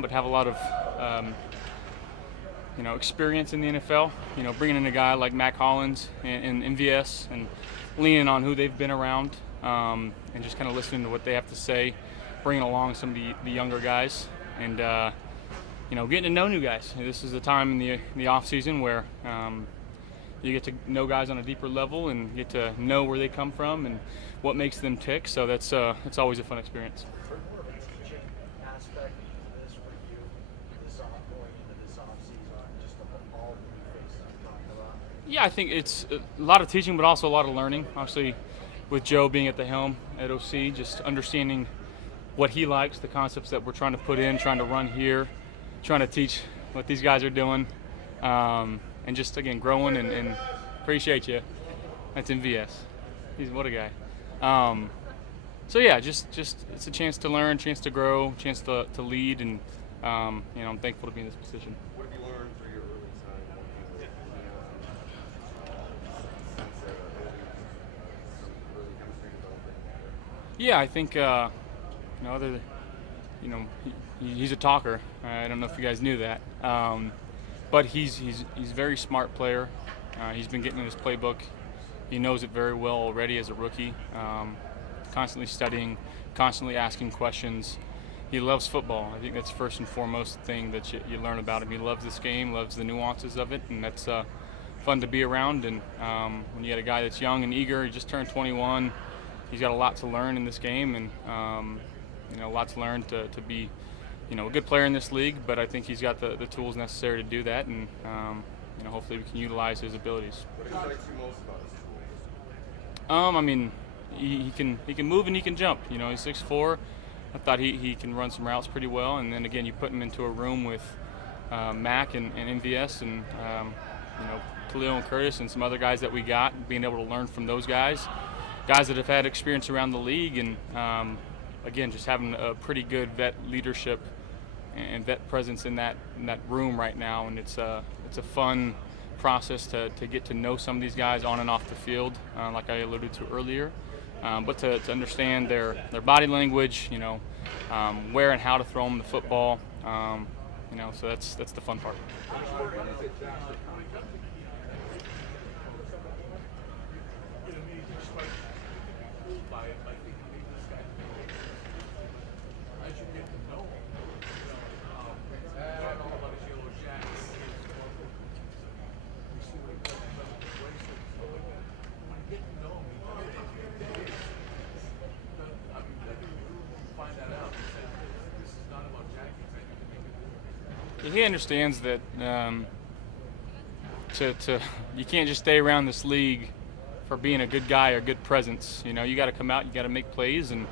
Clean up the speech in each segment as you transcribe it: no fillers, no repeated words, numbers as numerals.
but have a lot of experience in the NFL. Bringing in a guy like Mac Hollins and MVS and leaning on who they've been around, and just kind of listening to what they have to say, bringing along some of the younger guys, and getting to know new guys. This is the time in the off season where you get to know guys on a deeper level and get to know where they come from and what makes them tick. So that's always a fun experience. Yeah, I think it's a lot of teaching, but also a lot of learning. Obviously, with Joe being at the helm at OC, just understanding what he likes, the concepts that we're trying to put in, trying to run here, trying to teach what these guys are doing, and just, again, growing and appreciate you. That's MVS. What a guy. So, yeah, just it's a chance to learn, chance to grow, chance to lead, and, I'm thankful to be in this position. What have you learned through your early time? Yeah, I think, he's a talker. I don't know if you guys knew that, but he's a very smart player. He's been getting in his playbook. He knows it very well already as a rookie. Constantly studying, constantly asking questions. He loves football. I think that's first and foremost thing that you learn about him. He loves this game, loves the nuances of it, and that's fun to be around. And when you got a guy that's young and eager, he just turned 21. He's got a lot to learn in this game, and a lot to learn to be, a good player in this league. But I think he's got the tools necessary to do that, and hopefully we can utilize his abilities. What excites you most about his tools? He can move and he can jump. He's 6'4". I thought he can run some routes pretty well, and then again you put him into a room with Mac and MVS and Khalil and Curtis and some other guys that we got, being able to learn from those guys that have had experience around the league, and again, just having a pretty good vet leadership and vet presence in that room right now, and it's a fun process to get to know some of these guys on and off the field, like I alluded to earlier, but to understand their body language, where and how to throw them the football, so that's the fun part. He understands that you can't just stay around this league for being a good guy or good presence. You got to come out, you got to make plays, and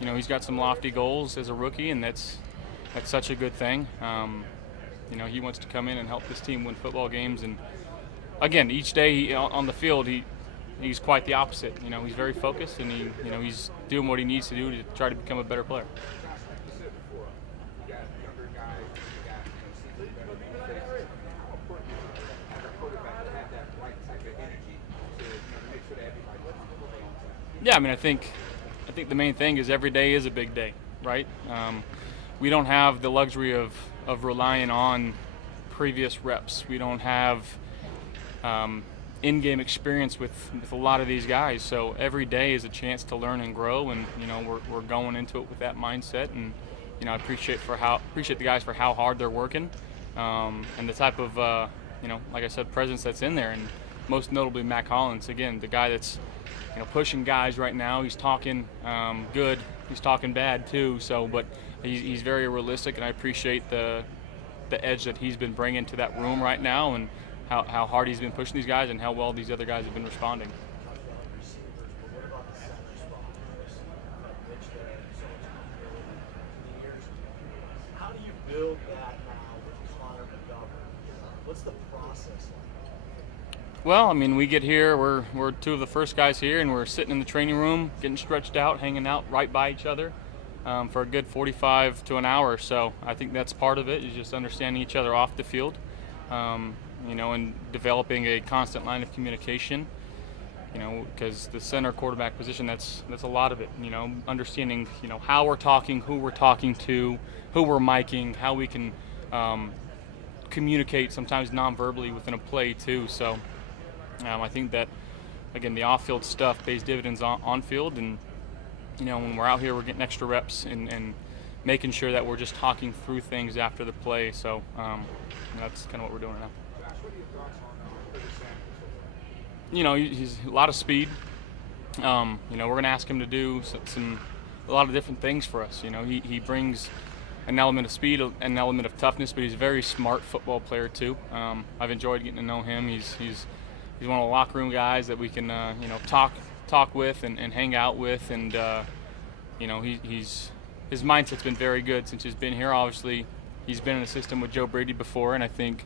he's got some lofty goals as a rookie, and that's such a good thing. He wants to come in and help this team win football games, and again, each day on the field, he's quite the opposite. He's very focused, and he's doing what he needs to do to try to become a better player. Yeah, I think the main thing is every day is a big day, right? We don't have the luxury of relying on previous reps. We don't have in-game experience with a lot of these guys. So every day is a chance to learn and grow, and we're going into it with that mindset. And I appreciate the guys for how hard they're working, and the type of like I said, presence that's in there, and most notably Mac Hollins. Again, the guy that's pushing guys right now. He's talking good. He's talking bad too. So, but he's very realistic, and I appreciate the edge that he's been bringing to that room right now, and how hard he's been pushing these guys, and how well these other guys have been responding. How do you build that now with Connor McGovern? What's the process like? Well, we get here, we're two of the first guys here, and we're sitting in the training room, getting stretched out, hanging out right by each other for a good 45 to an hour. So I think that's part of it, is just understanding each other off the field, and developing a constant line of communication. because the center quarterback position, that's a lot of it. Understanding, how we're talking, who we're talking to, who we're miking, how we can communicate sometimes non-verbally within a play too. So I think that, again, the off-field stuff pays dividends on-field, and when we're out here, we're getting extra reps and making sure that we're just talking through things after the play. So that's kind of what we're doing now. Josh, what are your thoughts on Curtis Samuel? He's a lot of speed. We're going to ask him to do a lot of different things for us. He brings an element of speed, an element of toughness, but he's a very smart football player too. I've enjoyed getting to know him. He's one of the locker room guys that we can talk with and hang out with, and his mindset's been very good since he's been here. Obviously, he's been in a system with Joe Brady before, and I think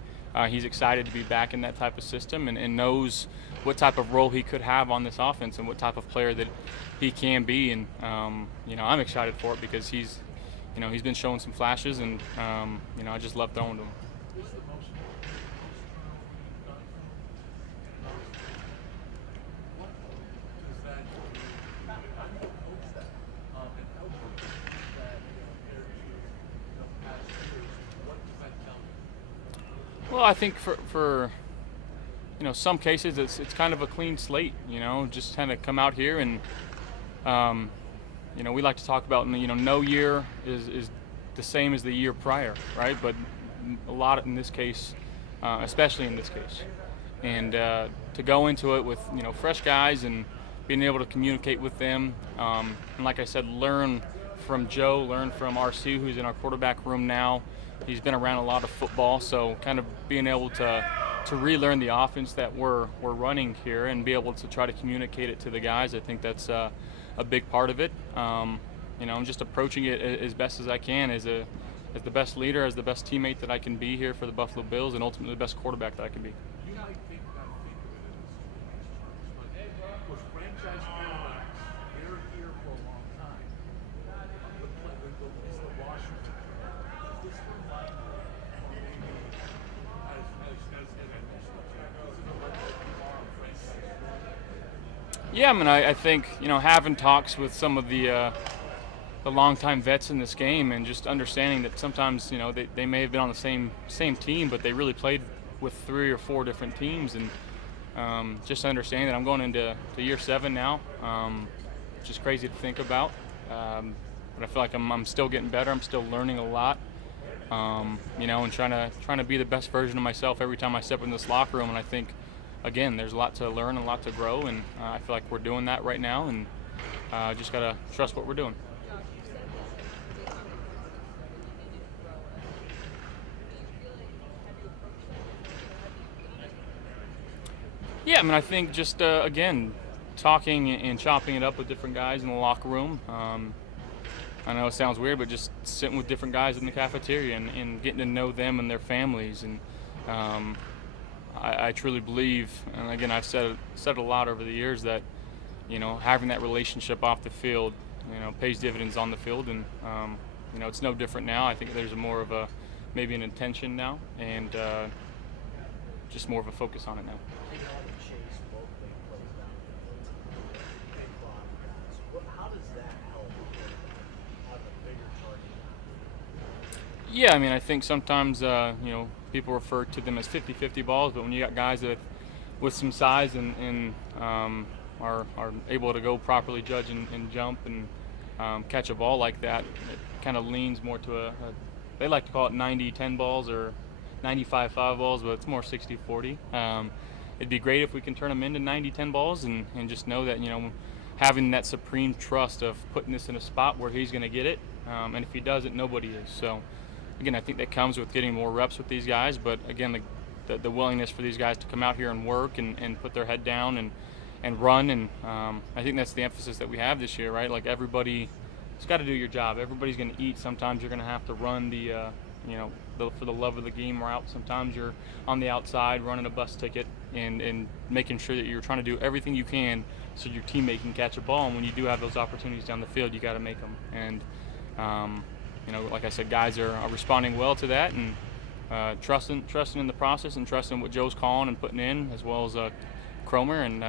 he's excited to be back in that type of system and knows what type of role he could have on this offense and what type of player that he can be. And I'm excited for it because he's been showing some flashes, and I just love throwing to him. Well, I think for some cases it's kind of a clean slate. Just kind of come out here and we like to talk about no year is the same as the year prior, right? But a lot in this case, especially in this case, and to go into it with fresh guys and being able to communicate with them, and like I said, learn from Joe, learn from RC, who's in our quarterback room now. He's been around a lot of football, so kind of being able to relearn the offense that we're running here and be able to try to communicate it to the guys. I think that's a big part of it. I'm just approaching it as best as I can as the best leader, as the best teammate that I can be here for the Buffalo Bills, and ultimately the best quarterback that I can be. You know, I think of it in this with franchise quarterbacks, they're here for a long time. It's the Washington. This one might maybe, as I mentioned, this is a tomorrow franchise. Yeah, I think having talks with some of the longtime vets in this game, and just understanding that sometimes they may have been on the same team, but they really played with 3 or 4 different teams, and just understanding that I'm going into year 7 now, which is crazy to think about. But I feel like I'm still getting better. I'm still learning a lot, and trying to be the best version of myself every time I step in this locker room. And I think, again, there's a lot to learn and a lot to grow, and I feel like we're doing that right now, and just gotta trust what we're doing. Yeah, I think just, again, talking and chopping it up with different guys in the locker room. I know it sounds weird, but just sitting with different guys in the cafeteria and getting to know them and their families. And I truly believe, and again, I've said a lot over the years, that, having that relationship off the field, pays dividends on the field. And, it's no different now. I think there's more of maybe an intention now, and just more of a focus on it now. How does that help have a bigger target? Yeah, I think sometimes people refer to them as 50-50 balls, but when you got guys that with some size and are able to go properly judge and jump and catch a ball like that, it kind of leans more to they like to call it 90-10 balls or 95-5 balls, but it's more 60-40. It'd be great if we can turn them into 90-10 balls and just know that, having that supreme trust of putting this in a spot where he's going to get it, and if he doesn't, nobody is. So, again, I think that comes with getting more reps with these guys, but again, the willingness for these guys to come out here and work and put their head down and run, and I think that's the emphasis that we have this year, right? Like, everybody's got to do your job. Everybody's going to eat. Sometimes you're going to have to run for the love of the game route. Sometimes you're on the outside running a bus ticket and making sure that you're trying to do everything you can so your teammate can catch a ball. And when you do have those opportunities down the field, you got to make them. And like I said, guys are responding well to that, and trusting in the process and trusting what Joe's calling and putting in, as well as Cromer. And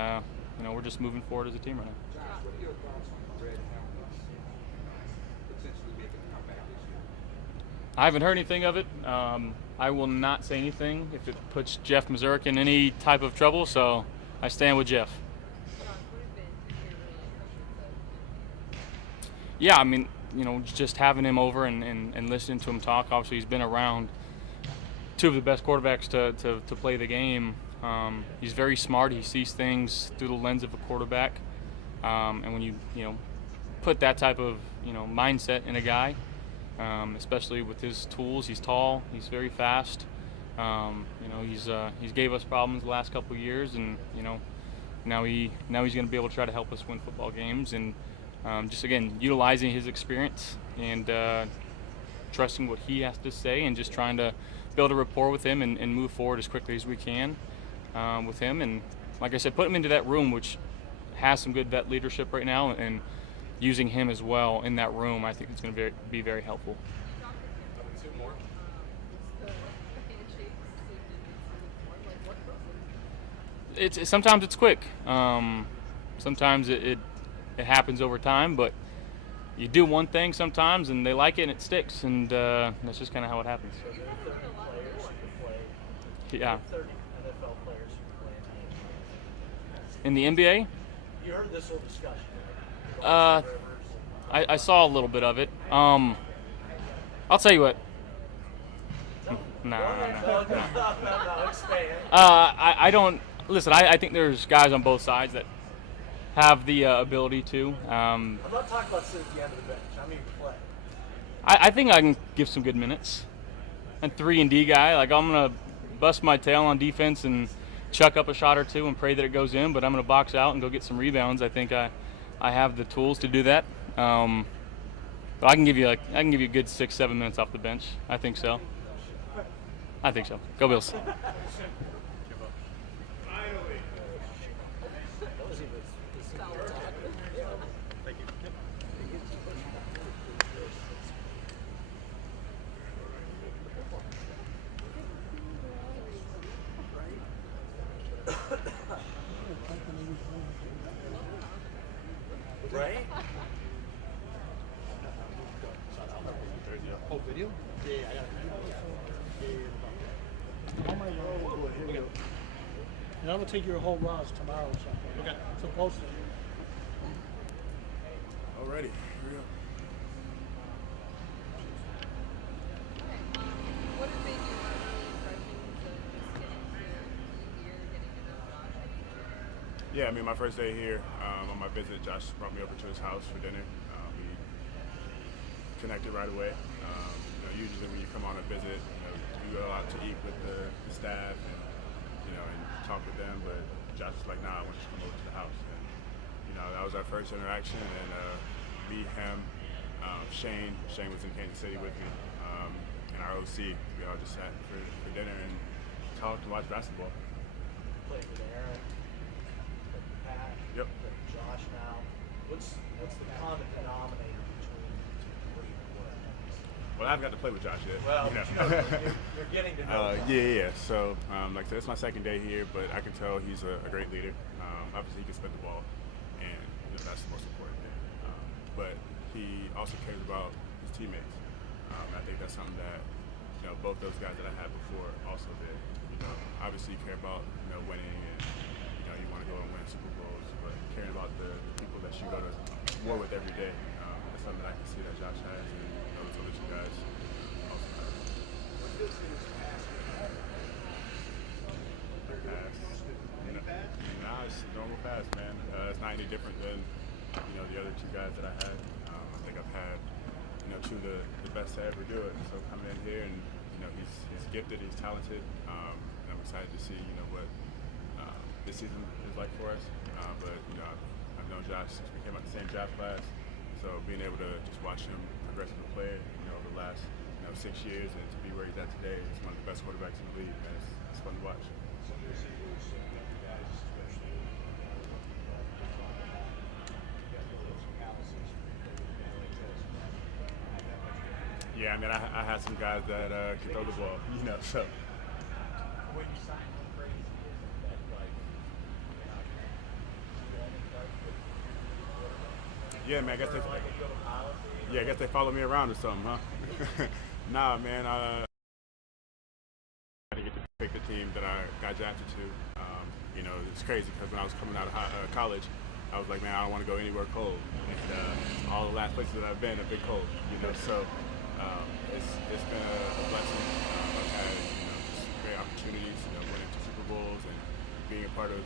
we're just moving forward as a team right now. Josh, what are your thoughts on the red helmets potentially making a comeback this year? I haven't heard anything of it. I will not say anything if it puts Jeff Mazurek in any type of trouble, so I stand with Jeff. Yeah, I mean, just having him over and listening to him talk. Obviously, he's been around two of the best quarterbacks to play the game. He's very smart. He sees things through the lens of a quarterback. And when you put that type of mindset in a guy, especially with his tools, he's tall, he's very fast. He's gave us problems the last couple of years, and now he's going to be able to try to help us win football games. And just again utilizing his experience and trusting what he has to say, and just trying to build a rapport with him and move forward as quickly as we can with him. And like I said, put him into that room, which has some good vet leadership right now, and using him as well in that room, I think it's going to be very helpful. Two more. Sometimes it's quick. Sometimes it happens over time, but you do one thing sometimes and they like it and it sticks, and that's just kind of how it happens. So there are 30 players who play. Yeah. 30 NFL players who play In the NBA, You heard this whole discussion. I saw a little bit of it. I'll tell you what. No. Expand. I don't listen. I think there's guys on both sides that have the ability to. I'm not talking about sitting at the end of the bench. I mean play. I think I can give some good minutes. I'm 3-and-D guy. Like, I'm gonna bust my tail on defense and chuck up a shot or two and pray that it goes in, but I'm gonna box out and go get some rebounds. I think I have the tools to do that. But I can give you a good 6-7 minutes off the bench. I think so. Go Bills. Right? Oh, video? Yeah, I got And I'm gonna take your whole Ross tomorrow or something. Okay. So post it. Alrighty, here we go. What has been your early impressions of just getting here, getting to know Josh? Yeah, I mean, my first day here, on my visit, Josh brought me over to his house for dinner. We connected right away. Usually when you come on a visit, you go out to eat with the staff and talk with them. But Josh was like, "Nah, I want you to come over to the house." And that was our first interaction. And me, him, Shane was in Kansas City with me, and our OC. We all just sat for dinner and talked and watched basketball. playing with Aaron, with Pat, Yep. with Josh now. What's the common denominator between the three players? Well, I haven't got to play with Josh yet. Well, you're getting to know him. Yeah. So, like I said, it's my second day here, but I can tell he's a great leader. Obviously, he can split the ball, and that's the most important thing. But he also cares about his teammates. I think that's something that both those guys that I had before also did. Obviously, you care about winning, and you want to go and win Super Bowls, but caring about the people that you go to war with every day. That's something that I can see that Josh has, and those other two guys also have. Nah, it's a normal pass, man. It's not any different than the other two guys that I had. I think I've had two of the best to ever do it. So coming in here and he's gifted, he's talented. And I'm excited to see what this season is like for us. But I've known Josh since we came out the same draft class. So being able to just watch him progress as a player, over the last 6 years, and to be where he's at today, he's one of the best quarterbacks in the league, man. It's fun to watch. Yeah, I mean, I had some guys that can throw the ball, so. When you sign him crazy, is that like, Yeah, man. I guess they. Like a good policy? Yeah, I guess they follow me around or something, huh? Nah, man. I didn't get to pick the team that I got drafted to. You know, it's crazy because when I was coming out of college, I was like, man, I don't want to go anywhere cold. And all the last places that I've been have been cold. You know, so it's been a blessing. I've had just great opportunities. You know, winning 2 Super Bowls and being a part of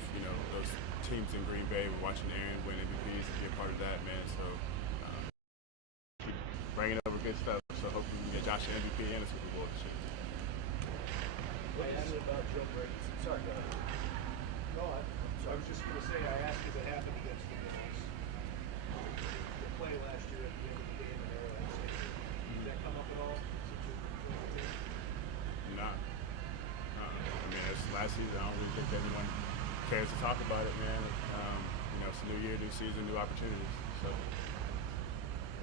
those teams in Green Bay, watching Aaron win MVPs and be a part of that, man. So keep bringing over good stuff. So hopefully we can get Josh an MVP and a Super Bowl this year. What is it about Joe Brady? Sorry, go ahead. No, I was just going to say, I asked if it happened against the Bills. The play last year at the end of the game in Arrowhead Stadium. Did that come up at all? Nah. I mean, it's last season. I don't really think anyone cares to talk about it, man. It's a new year, new season, new opportunities. So.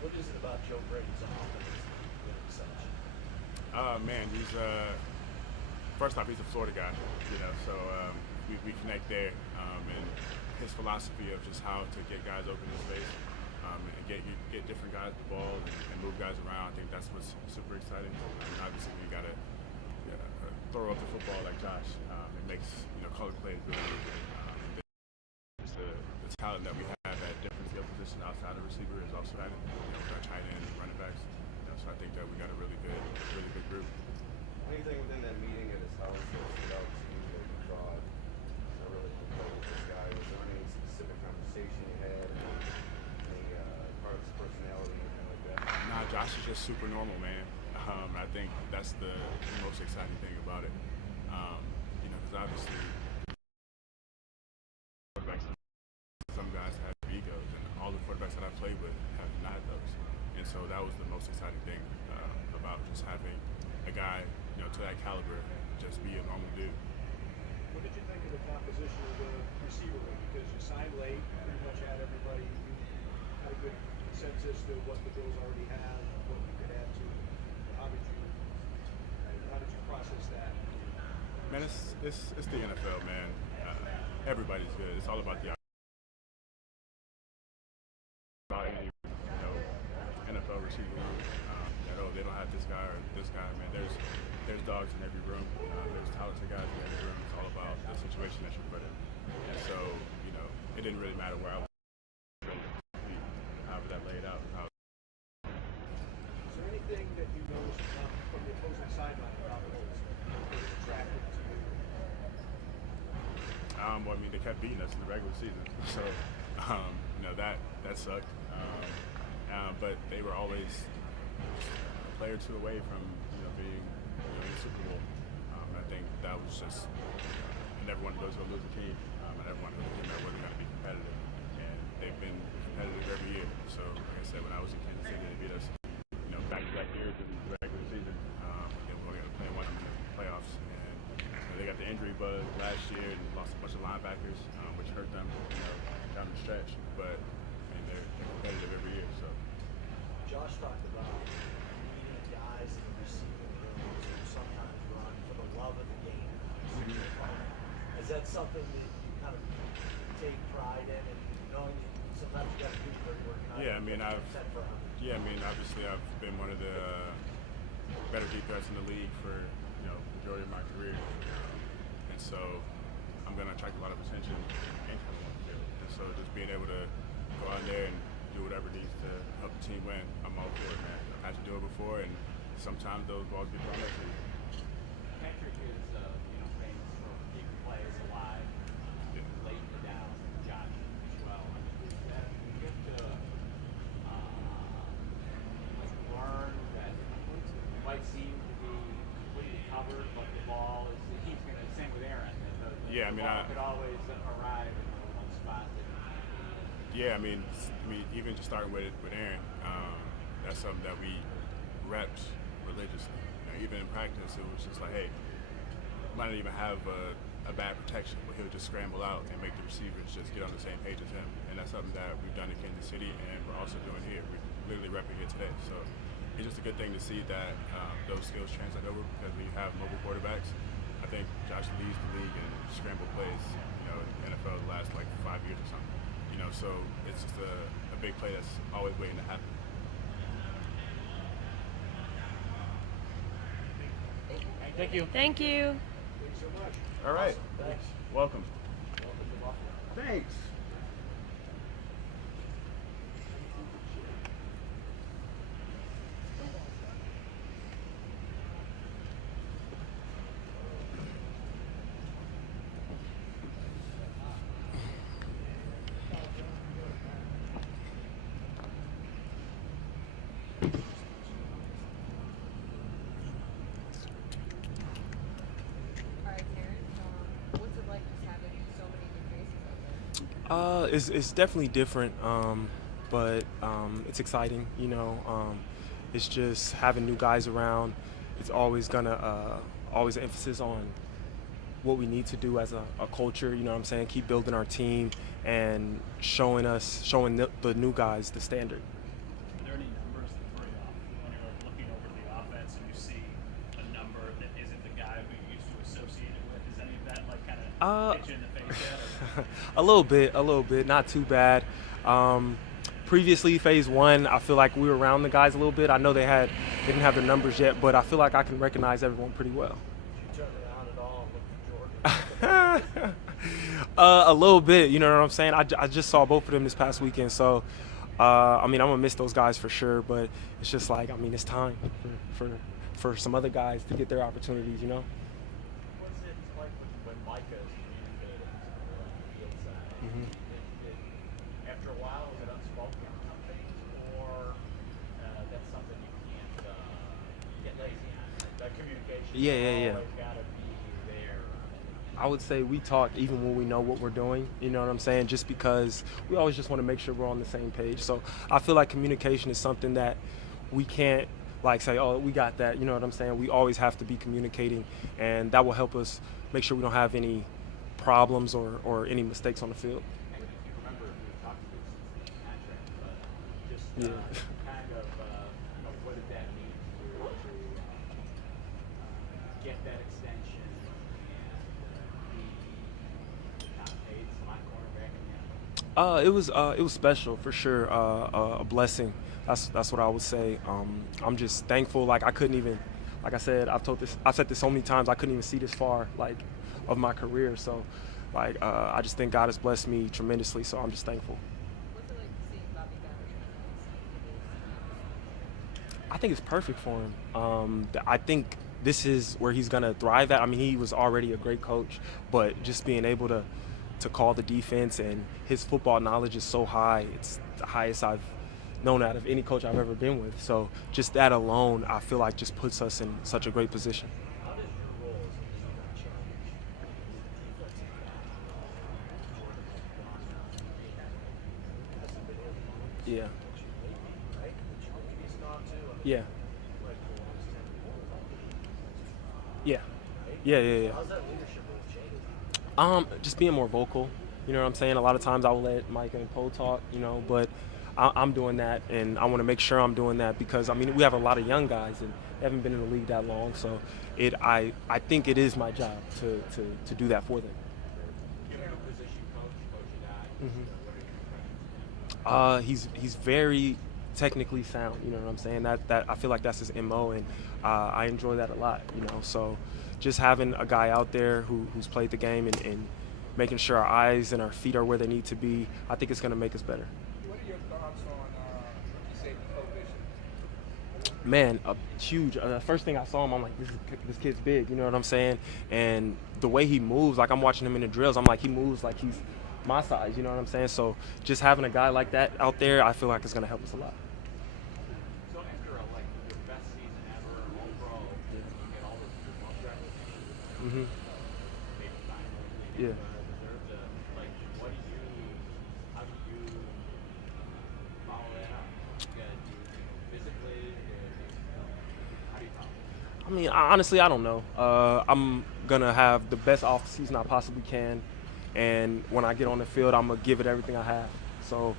What is it about Joe Brady's offense that excites you? Man, he's first off, he's a Florida guy, so we connect there, and his philosophy of just how to get guys open in space, and get different guys the ball and move guys around. I think that's what's super exciting. Obviously, we got to throw up the football like Josh. It makes color plays really, really good. Just the talent that we have at different skill positions outside of receiver is also that our tight end and running backs. So I think that we got a really good group. Anything within that meeting at his house that stood out to you that you thought, I really can play with this guy? Was there any specific conversation you had? Any part of his personality, anything like that? Nah, Josh is just super normal, man. I think that's the most exciting thing about it. Because obviously, some guys have egos, and all the quarterbacks that I played with have not those. And so that was the most exciting thing about just having a guy, to that caliber, just be a normal dude. What did you think of the composition of the receiver room? Because you signed late, pretty much had everybody. You had a good consensus to what the Bills already have, what you could add to. How did you process that? Man, it's the NFL, man. Everybody's good. It's all about the any NFL receiver room. They don't have this guy or this guy. Man, there's dogs in every room. There's talented guys in every room. It's all about the situation that you're put in. And so, it didn't really matter where I was. However that laid out. Is there anything that you noticed from the opposing sideline about the Bills that was attractive to you? Well, I mean, they kept beating us in the regular season, so that sucked. But they were always a player or two away from being in the Super Bowl. I think that was just I never wanted those to lose a team. I never wanted a team that wasn't going to be competitive, and they've been competitive every year. So, like I said, when I was in Kansas City, they beat us, back-to-back years in the regular season. And we only got to play one in the playoffs, and they got the injury bug last year and lost a bunch of linebackers, which hurt them, down the stretch. But they're competitive every year. So. Josh talked about needing guys in the receiving room to sometimes run for the love of the game. Is that something that you kind of take pride in, and knowing that sometimes you got to do dirty work? Obviously I've been one of the better deep threats in the league for majority of my career, and so I'm going to attract a lot of attention anytime I'm on the field. And so just being able to go out there and do whatever needs to help the team win, I'm all for it, man. I've had to do it before, and sometimes those balls get thrown up to you. Patrick is, famous for keeping players alive, laying it down, Josh as well. I mean, is that you have to learn that it might seem to be completely covered, but the ball is, he's going to, same with Aaron. The ball could always arrive in one spot. Yeah, I mean, even just starting with Aaron, that's something that we repped religiously. Even in practice, it was just like, hey, might not even have a bad protection, but he'll just scramble out and make the receivers just get on the same page as him. And that's something that we've done in Kansas City, and we're also doing here. We're literally repping it today. So it's just a good thing to see that those skills translate over, because when you have mobile quarterbacks, I think Josh leads the league in scramble plays, in the NFL the last like 5 years or something. So it's just a big play that's always waiting to happen. Thank you. Thank you. Thanks so much. All right. Thanks. Welcome. Welcome to Buffalo. Thanks. All right, Terrence. What's it like just having so many new faces out there? It's definitely different, but it's exciting. It's just having new guys around. It's always gonna always an emphasis on what we need to do as a culture. You know what I'm saying? Keep building our team and showing the new guys the standard. Are there any numbers that throw you off when you're looking over the offense and you see a number that isn't the guy who you used to associate it with? Is any of that like kind of hit you in the face yet? A little bit, not too bad. Previously, phase one, I feel like we were around the guys a little bit. I know they didn't have their numbers yet, but I feel like I can recognize everyone pretty well. Did you turn around at all and look for Jordan? A little bit, you know what I'm saying? I just saw both of them this past weekend, so I'm gonna miss those guys for sure. But it's just like, it's time for some other guys to get their opportunities, you know. What's it like when Micah is communicating on the field side? Mhm. After a while, is it unspoken on some things, or that's something you can't get lazy on? That communication Yeah. always got to be there. I would say we talk even when we know what we're doing, you know what I'm saying? Just because we always just want to make sure we're on the same page. So I feel like communication is something that we can't like say, oh, we got that, you know what I'm saying? We always have to be communicating, and that will help us make sure we don't have any problems or any mistakes on the field. I can't remember if we talked about this since the contract, but just Yeah. kind of what did that mean to get that extension and be not paid slot cornerback again? It was special for sure, a blessing. That's what I would say. I'm just thankful. Like I couldn't even, like I said, I've said this so many times. I couldn't even see this far, like, of my career. So, like, I just think God has blessed me tremendously. So I'm just thankful. What's it like seeing Bobby Bowers? I think it's perfect for him. I think this is where he's gonna thrive at. He was already a great coach, but just being able to call the defense, and his football knowledge is so high. It's the highest I've known out of any coach I've ever been with. So just that alone, I feel like just puts us in such a great position. How did your role as a receiver change? The defensive back, Jordan hasn't been able to Yeah. right? But you maybe he's gone too. Yeah. Like the ones that Yeah. right? Yeah. How's that leadership really changed? Just being more vocal. You know what I'm saying? A lot of times I will let Mike and Poe talk, but I'm doing that, and I want to make sure I'm doing that because, we have a lot of young guys, and they haven't been in the league that long. So I think it is my job to do that for them. Given the position coach and Mm-hmm. He's very technically sound. You know what I'm saying? That I feel like that's his MO, and I enjoy that a lot. So just having a guy out there who's played the game and making sure our eyes and our feet are where they need to be, I think it's going to make us better. What are your thoughts on rookie safety Kovic? Man, huge. First thing I saw him, I'm like, this kid's big. You know what I'm saying? And the way he moves, like I'm watching him in the drills, I'm like, he moves like he's my size. You know what I'm saying? So just having a guy like that out there, I feel like it's going to help us a lot. So after your best season ever, all pro, you get all this bump records. Mm-hmm. Maybe finally, Yeah. deserve to how do you follow that up? You gotta do physically, how do you follow it? Honestly, I don't know. I'm going to have the best off season I possibly can. And when I get on the field, I'm going to give it everything I have. So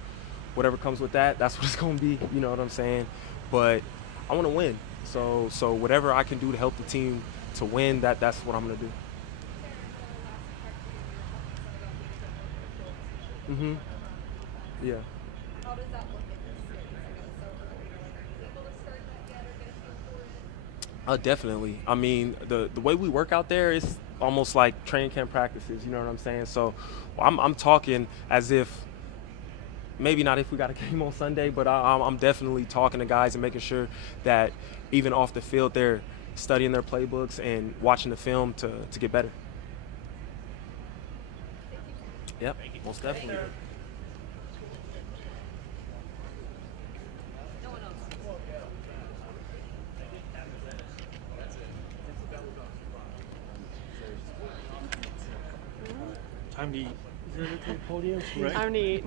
whatever comes with that, that's what it's going to be. You know what I'm saying? But I want to win. So whatever I can do to help the team to win, that's what I'm going to do. Mm-hmm. Yeah. how does that look at this stage? Like, it's so early. Like, are you able to start that yet or get a feel for it? Definitely. I mean, the way we work out there is almost like training camp practices. You know what I'm saying? So I'm talking as if maybe not if we got a game on Sunday, but I'm definitely talking to guys and making sure that even off the field they're studying their playbooks and watching the film to get better. Yep, most definitely. No one else. Time to eat. Is there anything podium? Time to eat.